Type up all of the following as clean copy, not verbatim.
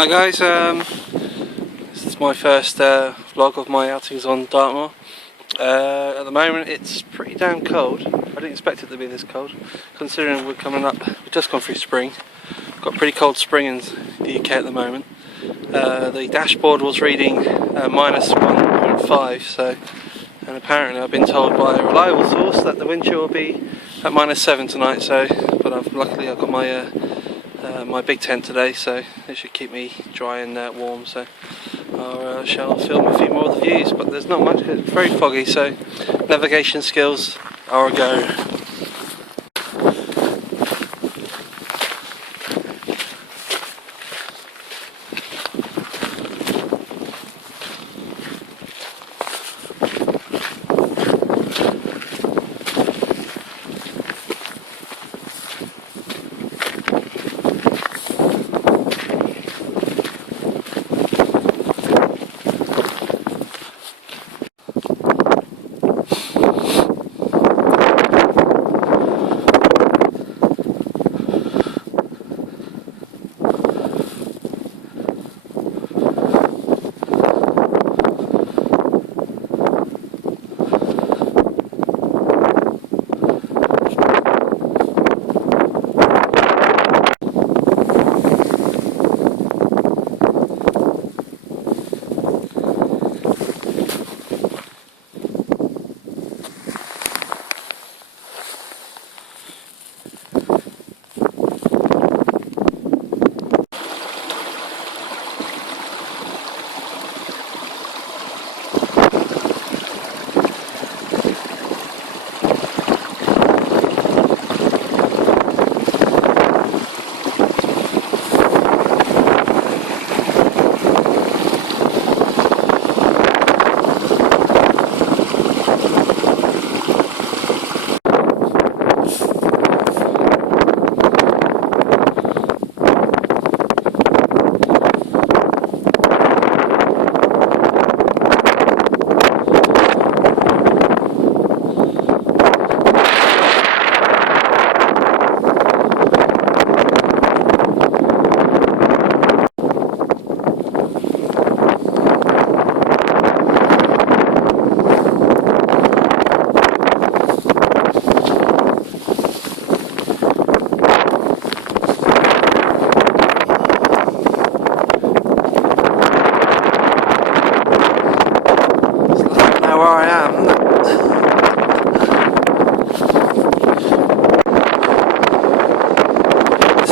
Hi guys, this is my first vlog of my outings on Dartmoor. At the moment it's pretty damn cold. I didn't expect it to be this cold, considering we're coming up, we've just gone through spring. We've got a pretty cold spring in the UK at the moment. The dashboard was reading minus 1.5, so, and apparently I've been told by a reliable source that the wind chill will be at minus 7 tonight, so, but luckily I've got my my big tent today, so it should keep me dry and warm, so I shall film a few more of the views, but there's not much, it's very foggy, so navigation skills are a go.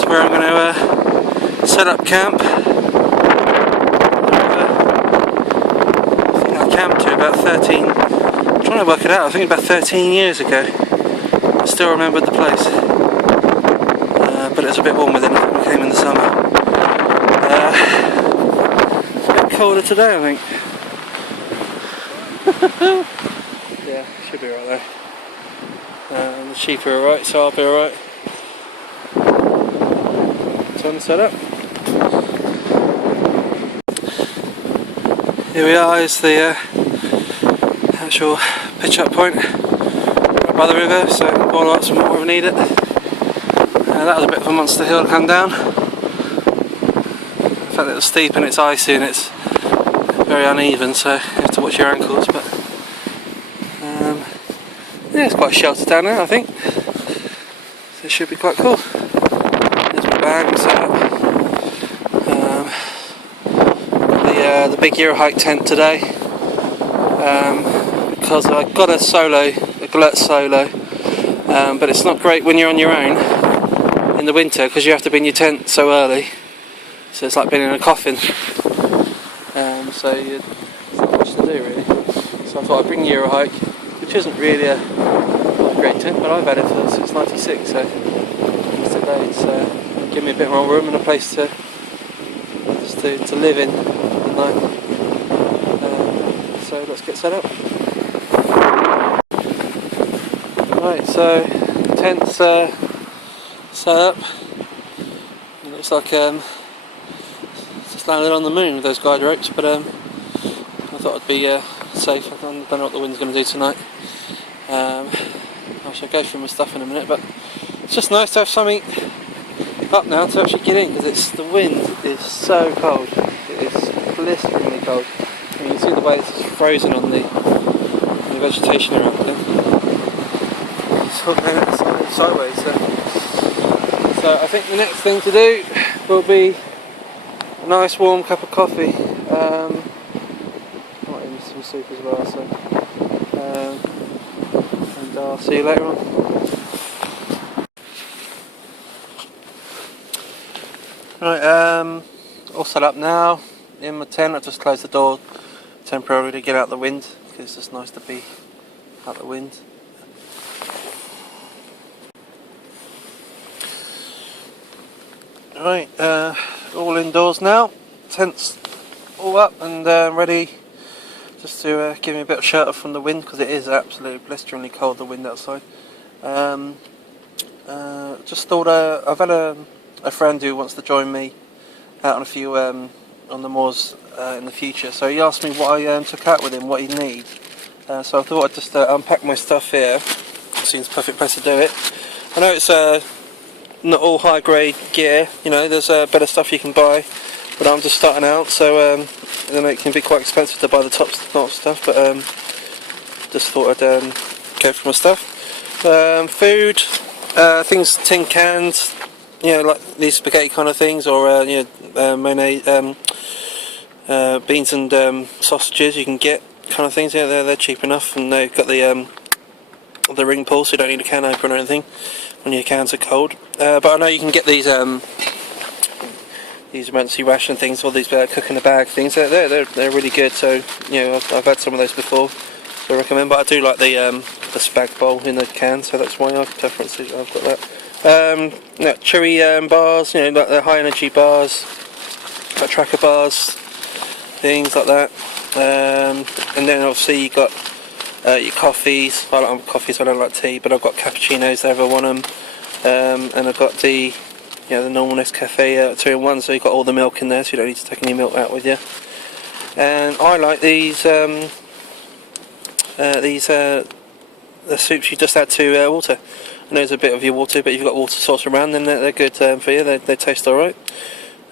Where I'm going to set up camp. I think I camped here about 13, I'm trying to work it out, I think about 13 years ago. I still remembered the place, but it was a bit warmer than it came in the summer. It's a bit colder today, I think. Yeah, should be alright though. The sheep are alright, so I'll be alright. Time to set up. Here we are, is the actual pitch up point right by the river, so boil up some water if we need it. That was a bit of a monster hill to come down. In fact, it was steep and it's icy and it's very uneven, so you have to watch your ankles, but yeah, it's quite sheltered down there, I think, so it should be quite cool. Bags up. The big Euro hike tent today, because I got a Glurt solo, but it's not great when you're on your own in the winter because you have to be in your tent so early, so it's like being in a coffin, so there's not much to do really. So I thought I'd bring Euro hike, which isn't really a great tent, but I've had it since '96, so today it's give me a bit more room and a place to live in at night. So let's get set up. Right, so tent's set up. It looks like it's just landed on the moon with those guide ropes, but I thought it'd be safe. I don't know what the wind's going to do tonight. I shall go through my stuff in a minute, but it's just nice to have something up now to actually get in, because the wind is so cold. blisteringly cold. And you can see the way it's frozen on the vegetation around it. It's hooked down sideways. So I think the next thing to do will be a nice warm cup of coffee. Might even some soup as well. So, and I'll see you later on. Right, all set up now in my tent. I've just closed the door temporarily to get out the wind, because it's just nice to be out the wind. Right, all indoors now. Tent's all up and ready, just to give me a bit of shelter from the wind, because it is absolutely blisteringly cold, the wind outside. Just thought I've had a friend who wants to join me out on a few on the moors in the future, so he asked me what I took out with him, what he'd need. So I thought I'd just unpack my stuff here. Seems the perfect place to do it. I know it's not all high grade gear, you know, there's better stuff you can buy, but I'm just starting out, so you know, it can be quite expensive to buy the top stuff, but just thought I'd go for my stuff. Food, things, tin cans, you know, like these spaghetti kind of things, or you know, mayonnaise, beans and sausages you can get, kind of things. Yeah, they're cheap enough, and they've got the ring pull, so you don't need a can opener or anything when your cans are cold. But I know you can get these emergency ration things, or these cook in a bag things. They're really good. So you know, I've had some of those before, so I recommend. But I do like the spag bowl in the can, so that's why I've got that. No, chewy bars, you know, like the high energy bars, like tracker bars, things like that. And then obviously you got your coffees. I like coffees, I don't like tea, but I've got cappuccinos if I ever want them. And I've got the normal Nescafe 2-in-1, so you've got all the milk in there, so you don't need to take any milk out with you. And I like these the soups you just add to water. I know there's a bit of your water, but if you've got water sauce around, then they're good for you. They taste alright.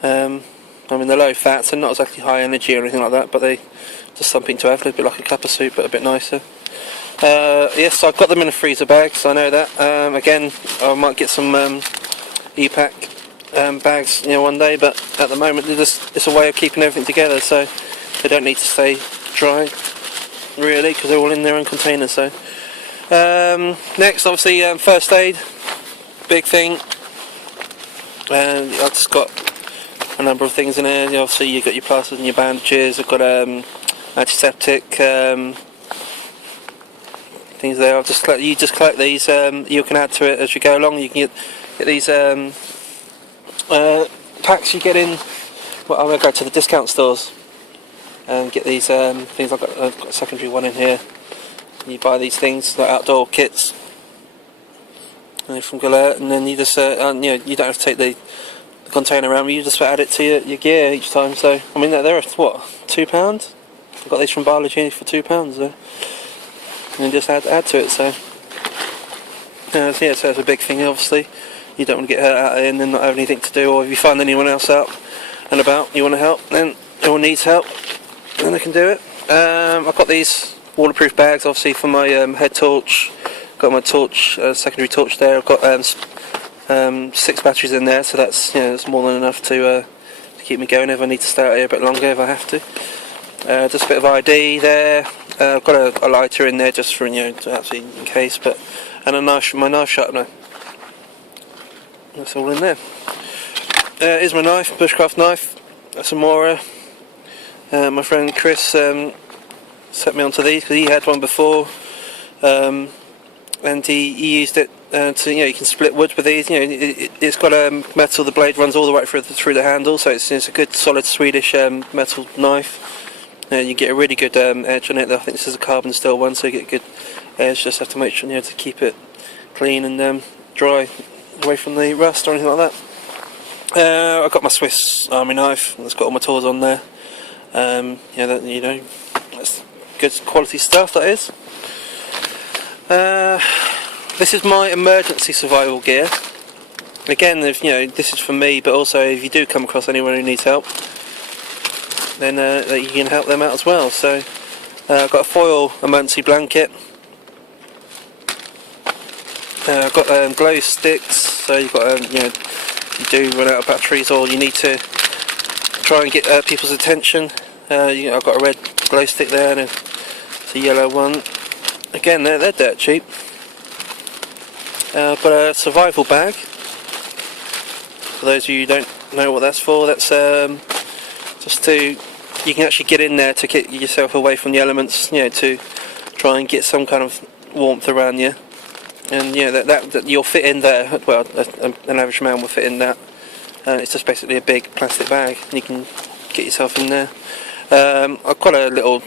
I mean, they're low fat, so not exactly high energy or anything like that, but they just something to have. They're a bit like a cup of soup, but a bit nicer. Yes, I've got them in a freezer bag, so I know that. Again, I might get some E-pack bags, you know, one day, but at the moment it's a way of keeping everything together, so they don't need to stay dry, really, because they're all in their own containers. So next, obviously, first aid, big thing. And I've just got a number of things in there. Obviously, you've got your plasters and your bandages. I've got antiseptic things there. You just collect these. You can add to it as you go along. You can get these packs you get in. Well, I'm going to go to the discount stores and get these things. I've got a secondary one in here. You buy these things, like outdoor kits, from Galert, and then you just you don't have to take the container around. You just add it to your gear each time. So I mean, they're what, £2? I got these from Barlogini for £2. So, and just add to it. So yeah, so it's a big thing. Obviously, you don't want to get hurt out there and then not have anything to do. Or if you find anyone else out and about, you want to help, then anyone needs help, then they can do it. I've got these waterproof bags, obviously, for my head torch. Got my torch, secondary torch there. I've got 6 batteries in there, so that's that's more than enough to keep me going if I need to stay out here a bit longer if I have to. Just a bit of ID there. I've got a lighter in there just for absolutely in case, and my knife sharpener. That's all in there. Here's my knife, bushcraft knife. That's a Mora. My friend Chris set me onto these because he had one before, and he used it to you can split wood with these. It's got metal. The blade runs all the way through the handle, so it's a good solid Swedish metal knife. You get a really good edge on it. I think this is a carbon steel one, so you get a good edge. Just have to make sure to keep it clean and dry, away from the rust or anything like that. I've got my Swiss Army knife. It's got all my tools on there. That's good quality stuff, that is. This is my emergency survival gear. Again, this is for me, but also if you do come across anyone who needs help, then that you can help them out as well. So I've got a foil emergency blanket. I've got glow sticks, so you've got you do run out of batteries, or you need to try and get people's attention. I've got a red glow stick there, and it's a yellow one. Again, they're dirt cheap. I've got a survival bag. For those of you who don't know what that's for, that's just to, you can actually get in there to get yourself away from the elements, to try and get some kind of warmth around you. And that you'll fit in there. Well, an average man will fit in that. It's just basically a big plastic bag. You can get yourself in there. I've got a little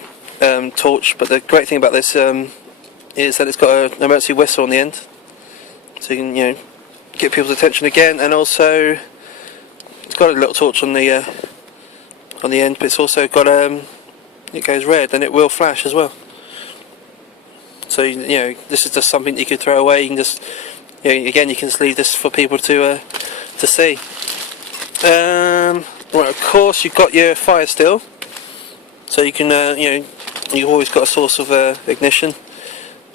torch, but the great thing about this is that it's got an emergency whistle on the end, so you can get people's attention again. And also, it's got a little torch on the end, but it's also got it goes red and it will flash as well. So this is just something that you could throw away. You can just again, you can just leave this for people to see. Right, of course you've got your fire still, so you can you've always got a source of ignition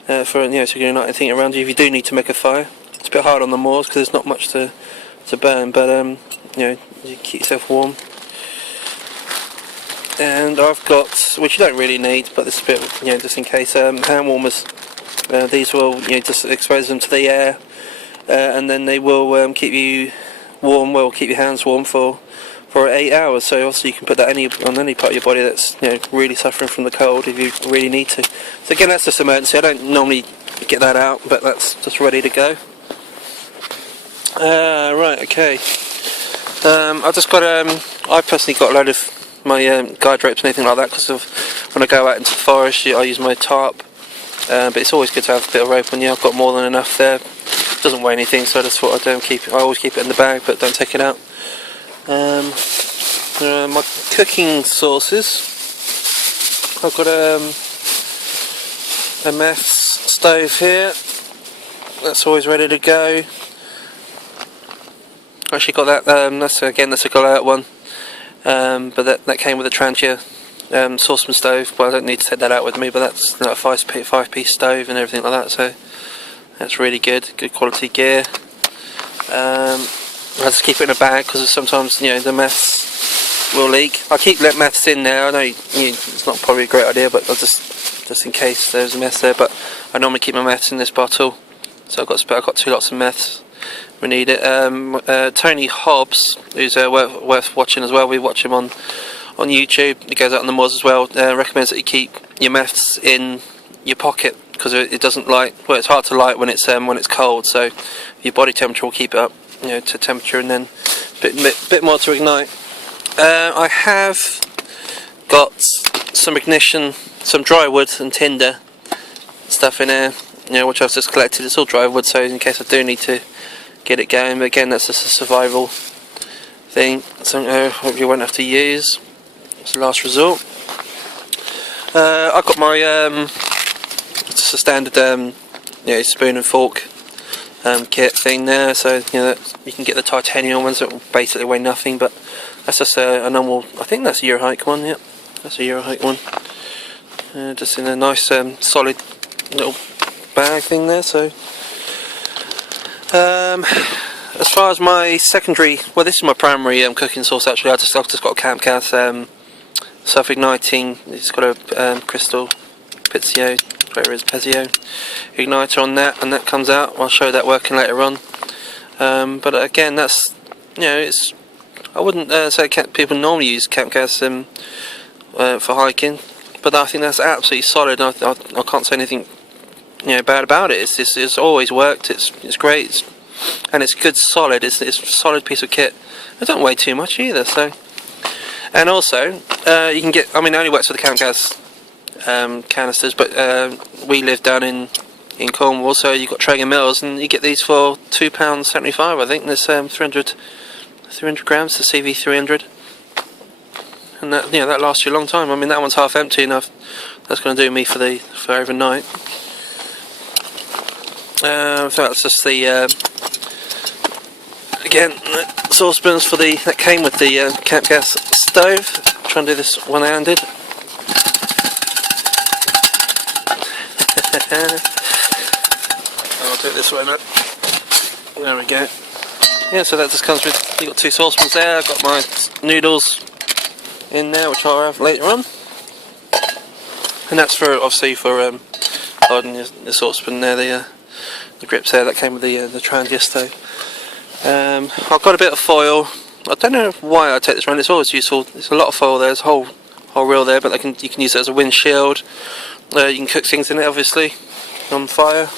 for so you can ignite anything around you if you do need to make a fire. It's a bit hard on the moors because there's not much to burn, but you keep yourself warm. And I've got, which you don't really need, but this is a bit, just in case, hand warmers. These will, just expose them to the air, and then they will keep you warm. Well, keep your hands warm for 8 hours. So also you can put that on any part of your body that's really suffering from the cold if you really need to. So again, that's just emergency. I don't normally get that out, but that's just ready to go. Right, okay. I've just got I personally got a load of my guide ropes and anything like that, because of when I go out into the forest I use my tarp, but it's always good to have a bit of rope on you. I've got more than enough there. It doesn't weigh anything, so I just thought I always keep it in the bag, but don't take it out. My cooking sauces, I've got a meths stove here, that's always ready to go. I actually got that, that's a Goliath one. But that came with a Trangia saucepan stove, but I don't need to take that out with me. But that's a 5-piece stove and everything like that, so that's really good quality gear. I just keep it in a bag because sometimes the meths will leak. I keep meths in there. I know it's not probably a great idea, but I'll just in case there's a mess there. But I normally keep my meths in this bottle, so I've got 2 lots of meths. We need it. Tony Hobbs, who's worth watching as well. We watch him on YouTube. He goes out on the moors as well. Recommends that you keep your meths in your pocket because it doesn't light. Well, it's hard to light when it's cold. So your body temperature will keep it up, to temperature, and then bit more to ignite. I have got some ignition, some dry wood and tinder stuff in there, which I've just collected. It's all dry wood, so in case I do need to get it going, but again, that's just a survival thing, something I hope you won't have to use. It's a last resort. I've got my just a standard spoon and fork kit thing there, so you can get the titanium ones that will basically weigh nothing, but that's just a normal, I think that's a Eurohike one. Yep, that's a Eurohike one, just in a nice solid little bag thing there. So as far as my secondary, well, this is my primary cooking sauce actually. I've just got a camp gas self-igniting. It's got a crystal Pizio, where is Pezio igniter on that, and that comes out. I'll show that working later on. But again, that's I wouldn't say people normally use camp gas for hiking, but I think that's absolutely solid. I can't say anything bad about it. It's always worked. It's great, and it's good solid. It's a solid piece of kit. It don't weigh too much either. So, and also you can get. I mean, it only works with the camp gas canisters, but we live down in Cornwall, so you've got Traeger Mills, and you get these for £2.75. I think there's 300 grams, the CV300, and that lasts you a long time. I mean, that one's half empty enough. That's going to do me for overnight. So that's just the again saucepans that came with the camp gas stove. try and do this one-handed. I'll do it this way now. There we go. Yeah, so that just comes with, you've got 2 saucepans there. I've got my noodles in there, which I'll have later on. And that's for, obviously, for holding the saucepan there, the grips there that came with the trans yesterday. I've got a bit of foil. I don't know why I take this around. It's always useful. There's a lot of foil there. There's a whole reel there, but you can use it as a windshield. You can cook things in it, obviously, on fire.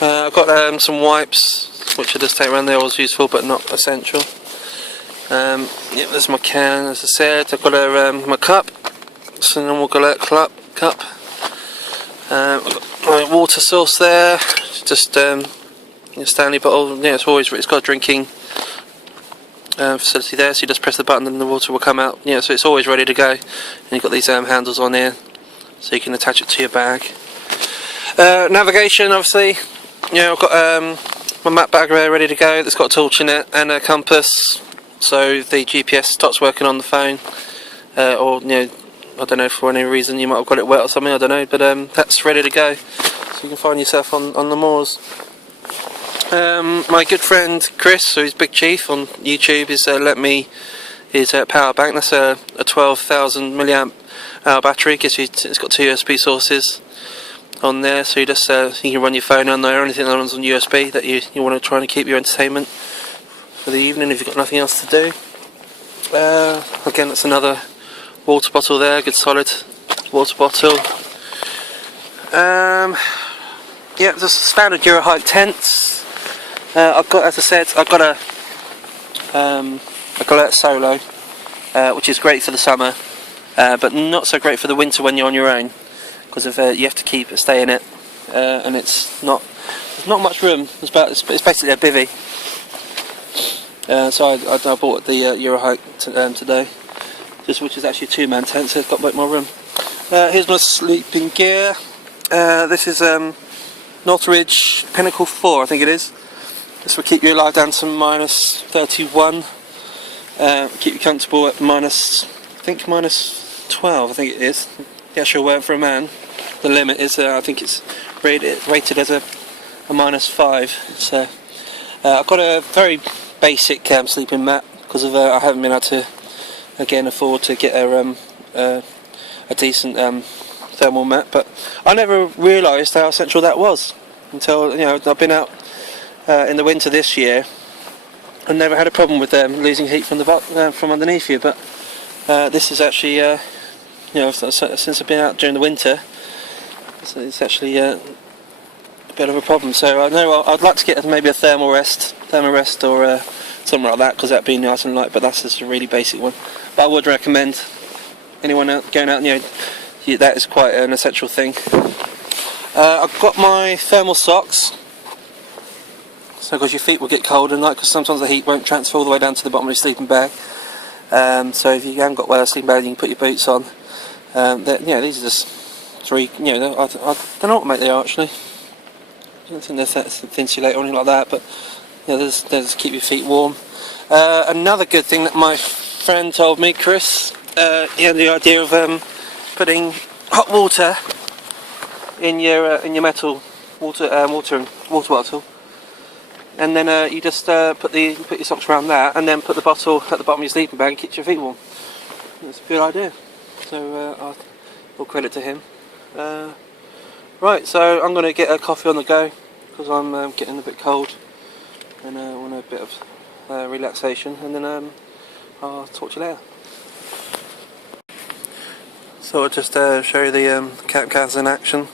I've got some wipes, which I just take around. They're always useful, but not essential. Yeah, there's my can, as I said. I've got my cup. It's a normal Gillette cup. I've got my water source there. Just Stanley bottle. Yeah, it's got a drinking facility there, so you just press the button and the water will come out. Yeah, so it's always ready to go. And you've got these handles on here, so you can attach it to your bag. Navigation, obviously. Yeah, I've got my map bag there ready to go. It's got a torch in it and a compass, so if the GPS stops working on the phone, or I don't know, for any reason you might have got it wet or something, I don't know, but that's ready to go, so you can find yourself on the moors. My good friend Chris, who's Big Chief on YouTube, has lent me his power bank. That's a 12,000 milliamp hour battery. It's got 2 USB sources on there, so you can run your phone on there, or anything that runs on USB that you want to try and keep your entertainment for the evening if you've got nothing else to do. Again, that's another water bottle there, good solid water bottle. Yeah, just standard Eurohike tents. I've got, as I said, I've got a Gillette Solo, which is great for the summer, but not so great for the winter when you're on your own, because you have to stay in it, and there's not much room. It's basically a bivvy. So I bought the Eurohike today, which is actually a 2-man tent, so it's got a bit more room. Here's my sleeping gear. This is Northridge Pinnacle 4, I think it is. This will keep you alive down to minus 31. Keep you comfortable at minus 12, I think it is. The actual word for a man. The limit is, I think it's rated as a minus 5. So I've got a very basic sleeping mat, because of I haven't been able to again afford to get a decent thermal mat. But I never realised how essential that was until I've been out in the winter this year and never had a problem with losing heat from from underneath you. But this is actually since I've been out during the winter, it's actually a bit of a problem. So I know I'd like to get maybe a thermal rest or something like that, because that'd be nice and light, but that's just a really basic one. But I would recommend anyone going out, that is quite an essential thing. I've got my thermal socks, so because your feet will get cold at night, because sometimes the heat won't transfer all the way down to the bottom of your sleeping bag. So if you haven't got a sleeping bag, you can put your boots on. These are just 3. I don't know what mate they are actually. I don't think they're insulate or anything like that, but they just keep your feet warm. Another good thing that my friend told me, Chris, he had the idea of putting hot water in your metal water bottle, and then you just put your socks around that, and then put the bottle at the bottom of your sleeping bag and keep your feet warm. That's a good idea. So all credit to him. Right, so I'm going to get a coffee on the go, because I'm getting a bit cold and I want a bit of relaxation, and then I'll talk to you later. So I'll just show you the cat cats in action.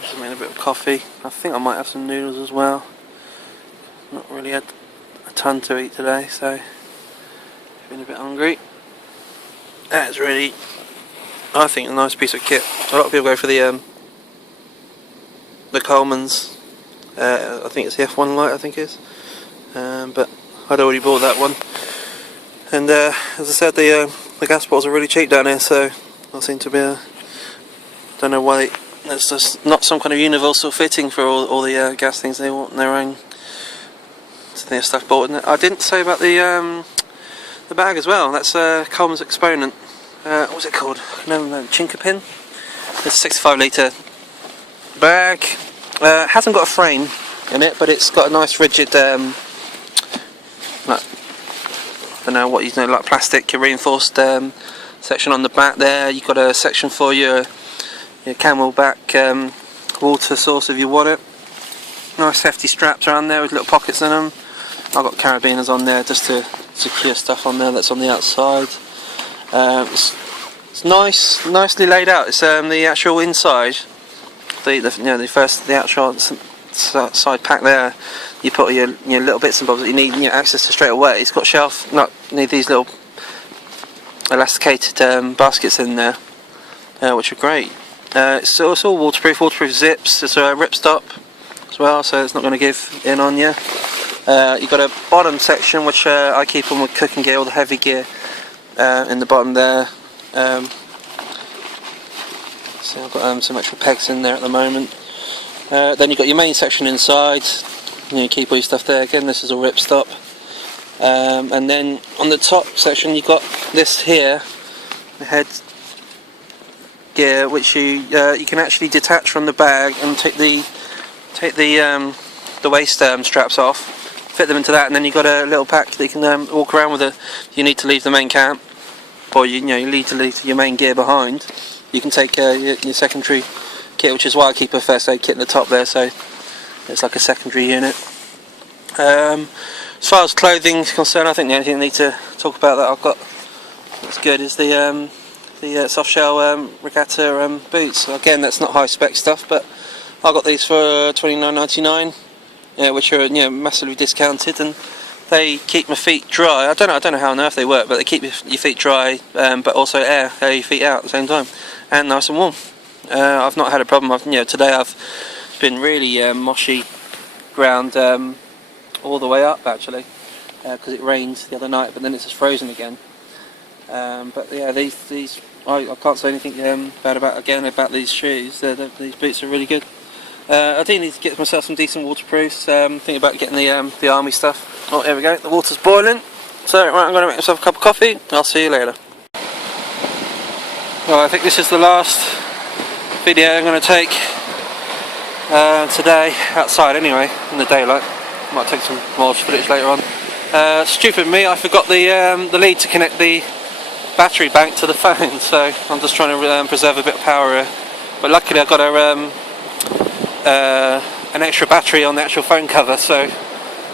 Just made a bit of coffee. I think I might have some noodles as well. Not really had a ton to eat today, so been a bit hungry. That's really, I think, a nice piece of kit. A lot of people go for the Coleman's. I think it's the F1 light, I think it is. But I'd already bought that one. And as I said, the gas bottles are really cheap down here, so I seem to be don't know why there's just not some kind of universal fitting for all the gas things. They want their own stuff bought in it. I didn't say about the the bag as well. That's Coleman's Exponent. What's it called? No, Chinkapin. It's a 65 litre bag. Hasn't got a frame in it, but it's got a nice rigid, like, I don't know what you know, like plastic reinforced section on the back there. You've got a section for your Camelback water source if you want it. Nice hefty straps around there with little pockets in them. I've got carabiners on there just to secure stuff on there that's on the outside. It's nicely laid out. It's the actual inside, the actual side pack there. You put your little bits and bobs that you need access to straight away. It's got shelf, need these little elasticated baskets in there, which are great. It's all waterproof zips. It's a ripstop as well, so it's not going to give in on you. You've got a bottom section which I keep on with cooking gear, all the heavy gear in the bottom there. So I've got some extra pegs in there at the moment. Then you've got your main section inside. You keep all your stuff there. Again, this is a ripstop. And then on the top section you've got this here, the head gear, which you can actually detach from the bag and take the waist straps off, fit them into that, and then you've got a little pack that you can walk around with. If you need to leave the main camp, or you need to leave your main gear behind, you can take your secondary kit, which is why I keep a first aid kit in the top there, so it's like a secondary unit. As far as clothing is concerned, I think the only thing I need to talk about that I've got that's good is the soft shell regatta boots. Again, that's not high spec stuff, but I got these for $29.99, which are massively discounted, and they keep my feet dry. I don't know how on earth they work, but they keep your feet dry, but also air your feet out at the same time, and nice and warm. I've not had a problem. Today I've been really moshy ground all the way up actually, because it rained the other night, but then it's just frozen again. But yeah, these I can't say anything bad about these shoes. These boots are really good. I do need to get myself some decent waterproofs. Thinking about getting the army stuff. Oh, here we go. The water's boiling. So right, I'm going to make myself a cup of coffee. I'll see you later. Well, I think this is the last video I'm going to take today, outside anyway, in the daylight. Might take some more footage later on. Stupid me, I forgot the lead to connect the battery bank to the phone, so I'm just trying to preserve a bit of power here. But luckily I've got an extra battery on the actual phone cover, so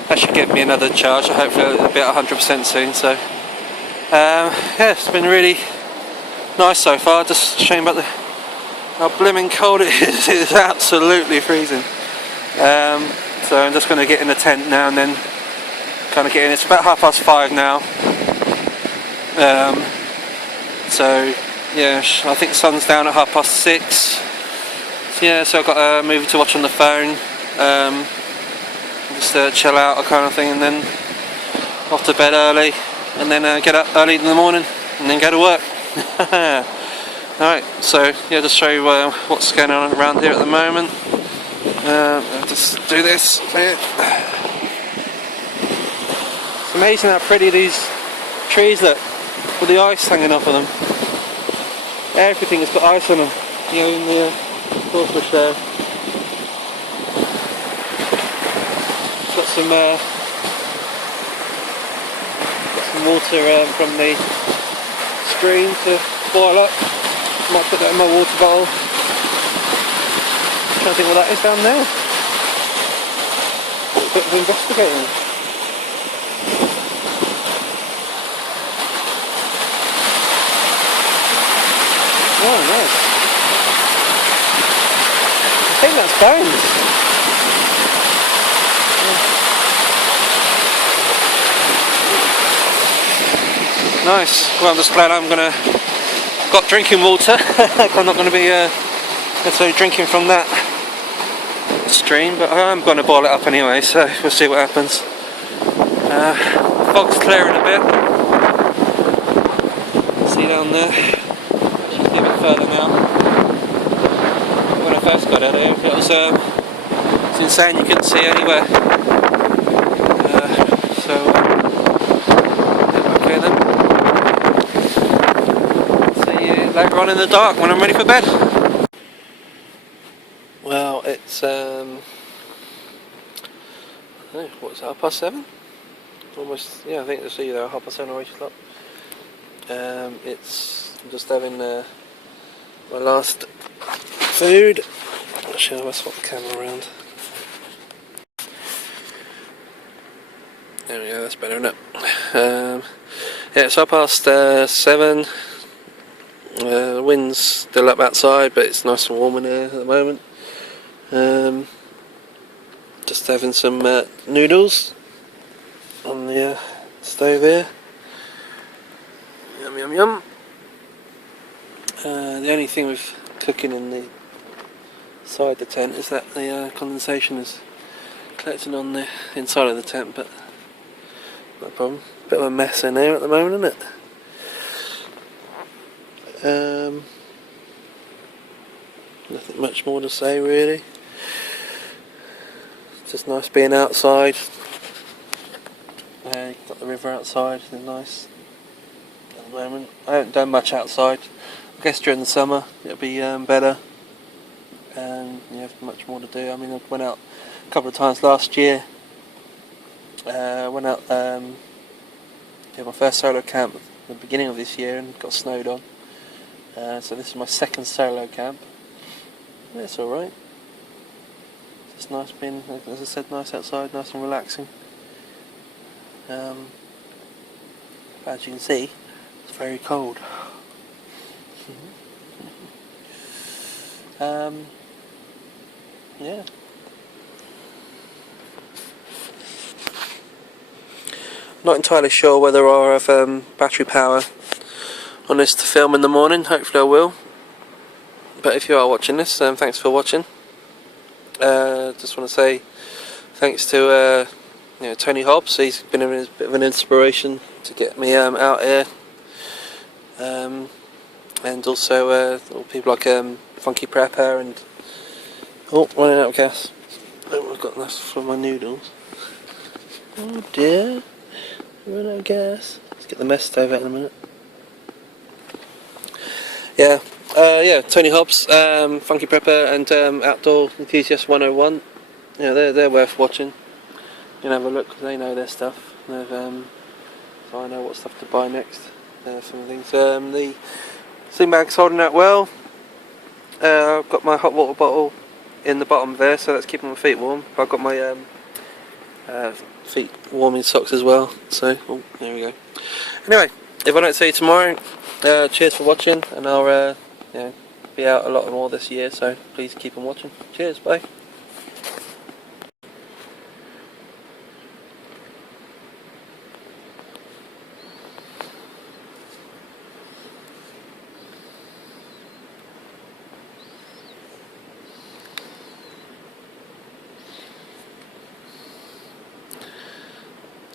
that should give me another charge. Hopefully it'll be at 100% soon. So yeah, it's been really nice so far. Just a shame about how blimmin' cold it is. It is absolutely freezing. So I'm just going to get in the tent now and then kind of get in. It's about 5:30 now. So yeah, I think the sun's down at 6:30. So yeah, so I've got a movie to watch on the phone. Just chill out kind of thing, and then off to bed early, and then get up early in the morning, and then go to work. Alright, so yeah, just show you what's going on around here at the moment. I'll just do this. It's amazing how pretty these trees look, with the ice hanging off of them. Everything has got ice on them. In the Postbrige there. Got some water from the stream to boil up. Might put that in my water bowl. I'm trying to think what that is down there. A bit of investigating. Oh, nice. I think that's bones. Nice. Well, I'm just glad got drinking water. I'm not going to be necessarily drinking from that stream, but I am going to boil it up anyway, so we'll see what happens. Fog's clearing a bit. See down there? Actually, a bit further now. When I first got out here, it's insane. You couldn't see anywhere. Okay then. later on in the dark when I'm ready for bed. Well, it's what's that, 7:30? Almost, yeah, I think it's either 7:30 or 8 o'clock. I'm just having my last food. Actually, I'll swap the camera around. There we go, that's better, isn't it? Yeah, it's 7:30. The wind's still up outside, but it's nice and warm in here at the moment. Just having some noodles on the stove here. Yum yum yum. The only thing with cooking in the inside the tent is that the condensation is collecting on the inside of the tent, but no problem. Bit of a mess in there at the moment, isn't it? Nothing much more to say really. It's just nice being outside. You've got the river outside, it's nice at the moment. I haven't done much outside. I guess during the summer it'll be better, and you have much more to do. I mean, I went out a couple of times last year. Went out did my first solo camp at the beginning of this year and got snowed on. So this is my second solo camp. It's alright. It's nice being, as I said, nice outside, nice and relaxing. As you can see, it's very cold. Yeah. Not entirely sure whether I'll have battery power on this to film in the morning. Hopefully I will. But if you are watching this, thanks for watching. Just want to say thanks to Tony Hobbs. He's been a bit of an inspiration to get me out here. And also people like Funky Prepper and running out of gas. Oh, I've got this for my noodles. Oh dear, run out of gas. Let's get the mess stove out in a minute. Yeah, Tony Hobbs, Funky Prepper, and Outdoor Enthusiast 101. Yeah, they're worth watching. You can have a look because they know their stuff. So I know what stuff to buy next. Some things. The sling bag's holding out well. I've got my hot water bottle in the bottom there, so that's keeping my feet warm. I've got my feet warming socks as well. So there we go. Anyway, if I don't see you tomorrow, cheers for watching, and I'll be out a lot more this year. So please keep on watching. Cheers, bye.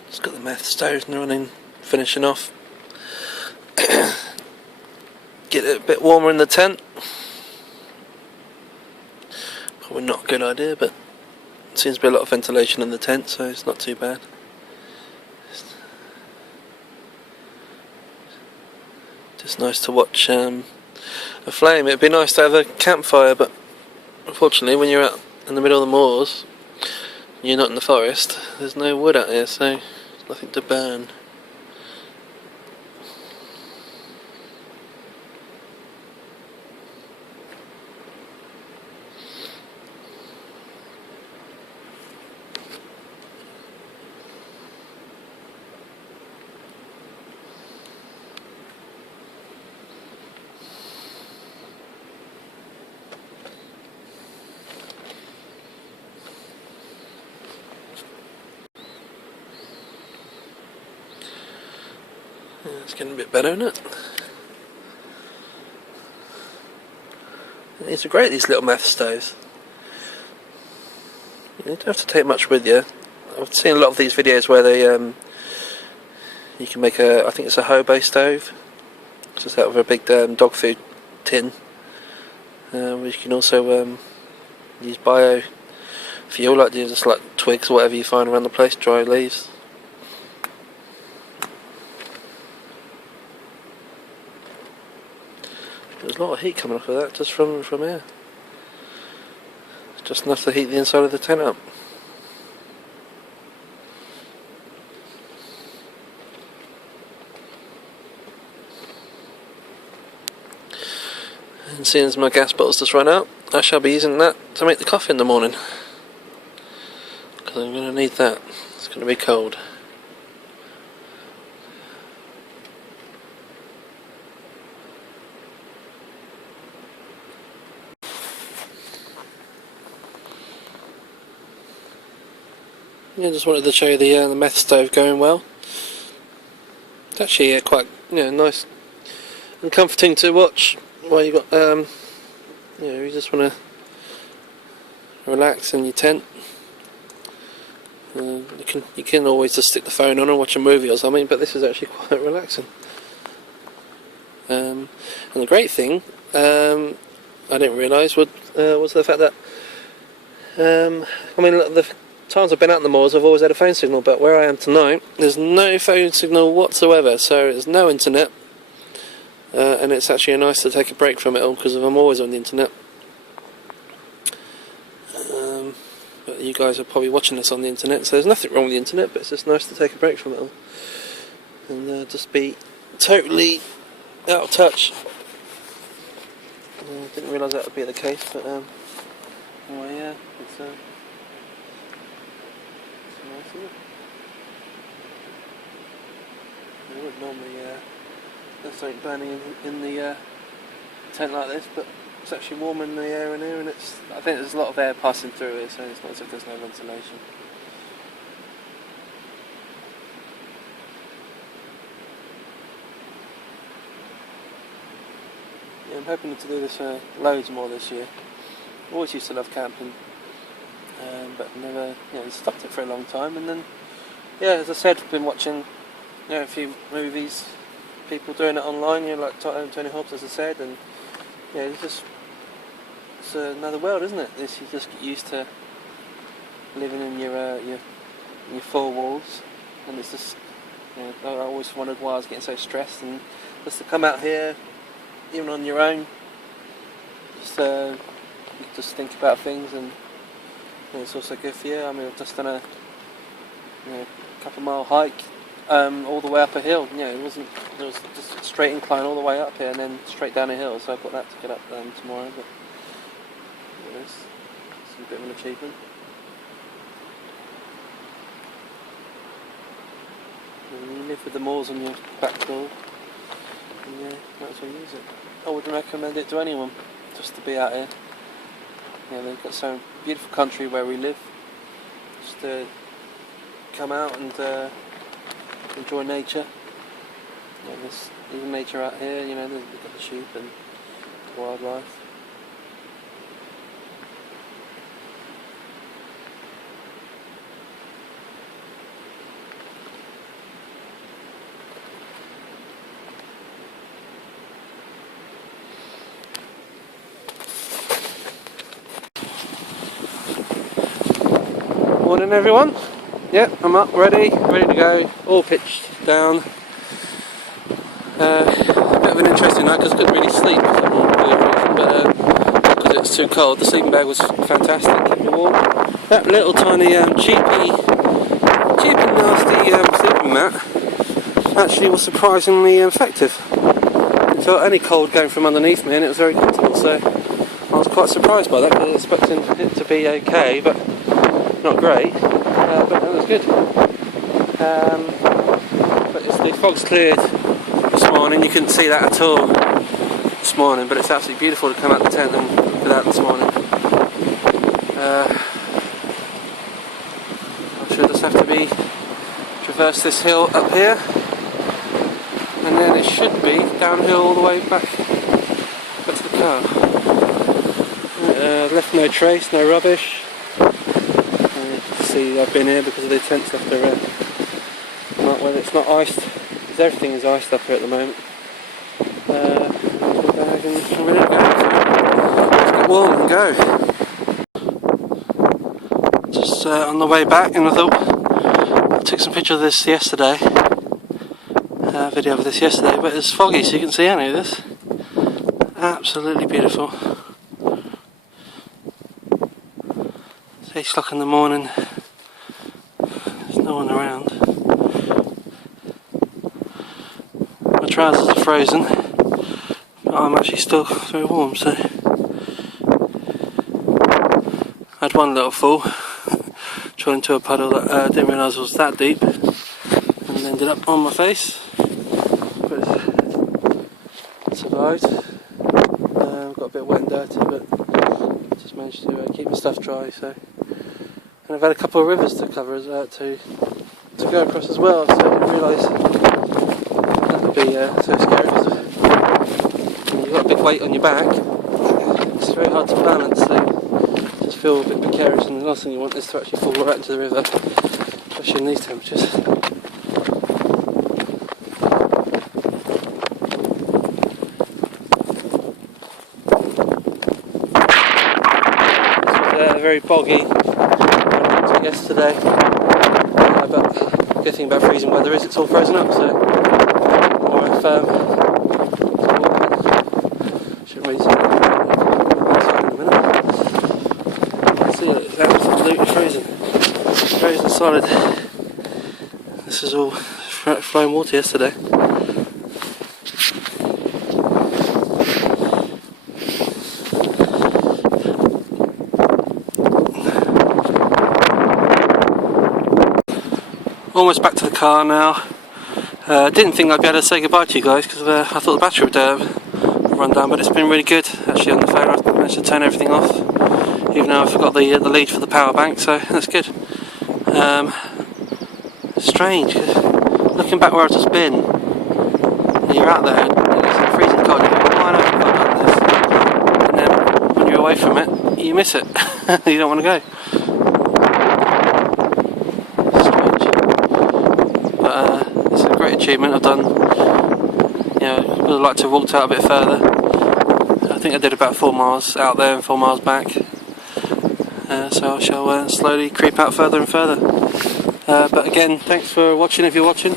Just got the meth stove running, finishing off. Get it a bit warmer in the tent. Probably not a good idea, but seems to be a lot of ventilation in the tent, so it's not too bad. Just nice to watch a flame. It'd be nice to have a campfire, but unfortunately when you're out in the middle of the moors, you're not in the forest, there's no wood out here, so there's nothing to burn. Yeah, it's getting a bit better, isn't it? These are great, these little meth stoves. You don't have to take much with you. I've seen a lot of these videos where they you can make I think it's a hobo stove, just out of a big dog food tin. You can also use bio fuel, like just like twigs or whatever you find around the place, dry leaves. There's a lot of heat coming off of that just from here. Just enough to heat the inside of the tent up. And seeing as my gas bottle's just run out, I shall be using that to make the coffee in the morning. Because I'm going to need that. It's going to be cold. Yeah, just wanted to show you the meth stove going well. It's actually quite nice and comforting to watch while you got you just want to relax in your tent. You can always just stick the phone on and watch a movie or something, but this is actually quite relaxing. And the great thing I didn't realise was the fact that the times I've been out in the moors I've always had a phone signal, but where I am tonight there's no phone signal whatsoever, so there's no internet, and it's actually nice to take a break from it all because I'm always on the internet. But you guys are probably watching this on the internet, so there's nothing wrong with the internet, but it's just nice to take a break from it all and just be totally out of touch. I didn't realise that would be the case, but anyway, yeah, it's nice, isn't it? I wouldn't normally there's something burning in the tent like this, but it's actually warm in the air in here, and I think there's a lot of air passing through it, so it's not as if there's no ventilation. Yeah, I'm hoping to do this loads more this year. Always used to love camping, but never stopped it for a long time, and then as I said, I've been watching a few movies, people doing it online, like Tony Hobbs, as I said, and it's another world, isn't it? You just get used to living in your four walls, and it's just I always wondered why I was getting so stressed, and just to come out here, even on your own, just think about things, and it's also good for you. I mean, I've just done a couple mile hike all the way up a hill. It was just a straight incline all the way up here and then straight down a hill, so I've got that to get up tomorrow, but it's a bit of an achievement. And you live with the moors on your back door, and might as well use it. I wouldn't recommend it to anyone, just to be out here. They've got some beautiful country where we live, just to come out and enjoy nature. There's even nature out here, they've got the sheep and the wildlife. Morning everyone. I'm up, ready to go, all pitched down. A bit of an interesting night because I couldn't really sleep for some reason, but because it's too cold. The sleeping bag was fantastic, kept me warm. That little tiny cheap and nasty sleeping mat actually was surprisingly effective. I felt any cold going from underneath me, and it was very comfortable, so I was quite surprised by that because I was expecting it to be okay, but not great, but that was good. But the fog's cleared this morning. You couldn't see that at all this morning, but it's absolutely beautiful to come out the tent and look at that this morning. I should just have to traverse this hill up here, and then it should be downhill all the way back to the car. Left no trace, no rubbish. See, I've been here because of the tents left around. Not whether it's not iced, because everything is iced up here at the moment. Bag and I'm ready to go. So let's get warm and go. Just on the way back, and I thought I took some picture of this yesterday. Video of this yesterday, but it's foggy, so you can see any of this. Absolutely beautiful. It's 8 o'clock in the morning. There's no one around. My trousers are frozen, but I'm actually still very warm, so I had one little fall, trying into a puddle that I didn't realise was that deep, and ended up on my face, but survived. Got a bit wet and dirty, but just managed to keep my stuff dry. So, and I've had a couple of rivers to cover to go across as well, so I didn't realise that would be so scary, because when you've got a big weight on your back, it's very hard to balance, so just feel a bit precarious, and the last thing you want is to actually fall right into the river, especially in these temperatures. Very boggy yesterday, but the good thing about freezing weather is it's all frozen up, so more firm. Shouldn't really see it outside in a minute. You can see it's absolutely frozen solid. This is all flowing water yesterday. Almost back to the car now. Didn't think I'd be able to say goodbye to you guys because I thought the battery would run down, but it's been really good. Actually on the phone I've managed to turn everything off, even though I forgot the lead for the power bank, so that's good. Strange, cause looking back where I've just been, and you're out there, it's freezing cold, you think, why not have I done this? And then when you're away from it, you miss it. You don't want to go. Achievement I've done. You know, would have liked to have walked out a bit further. I think I did about 4 miles out there and 4 miles back. So I shall slowly creep out further and further. But again, thanks for watching if you're watching,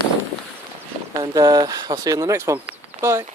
and I'll see you in the next one. Bye.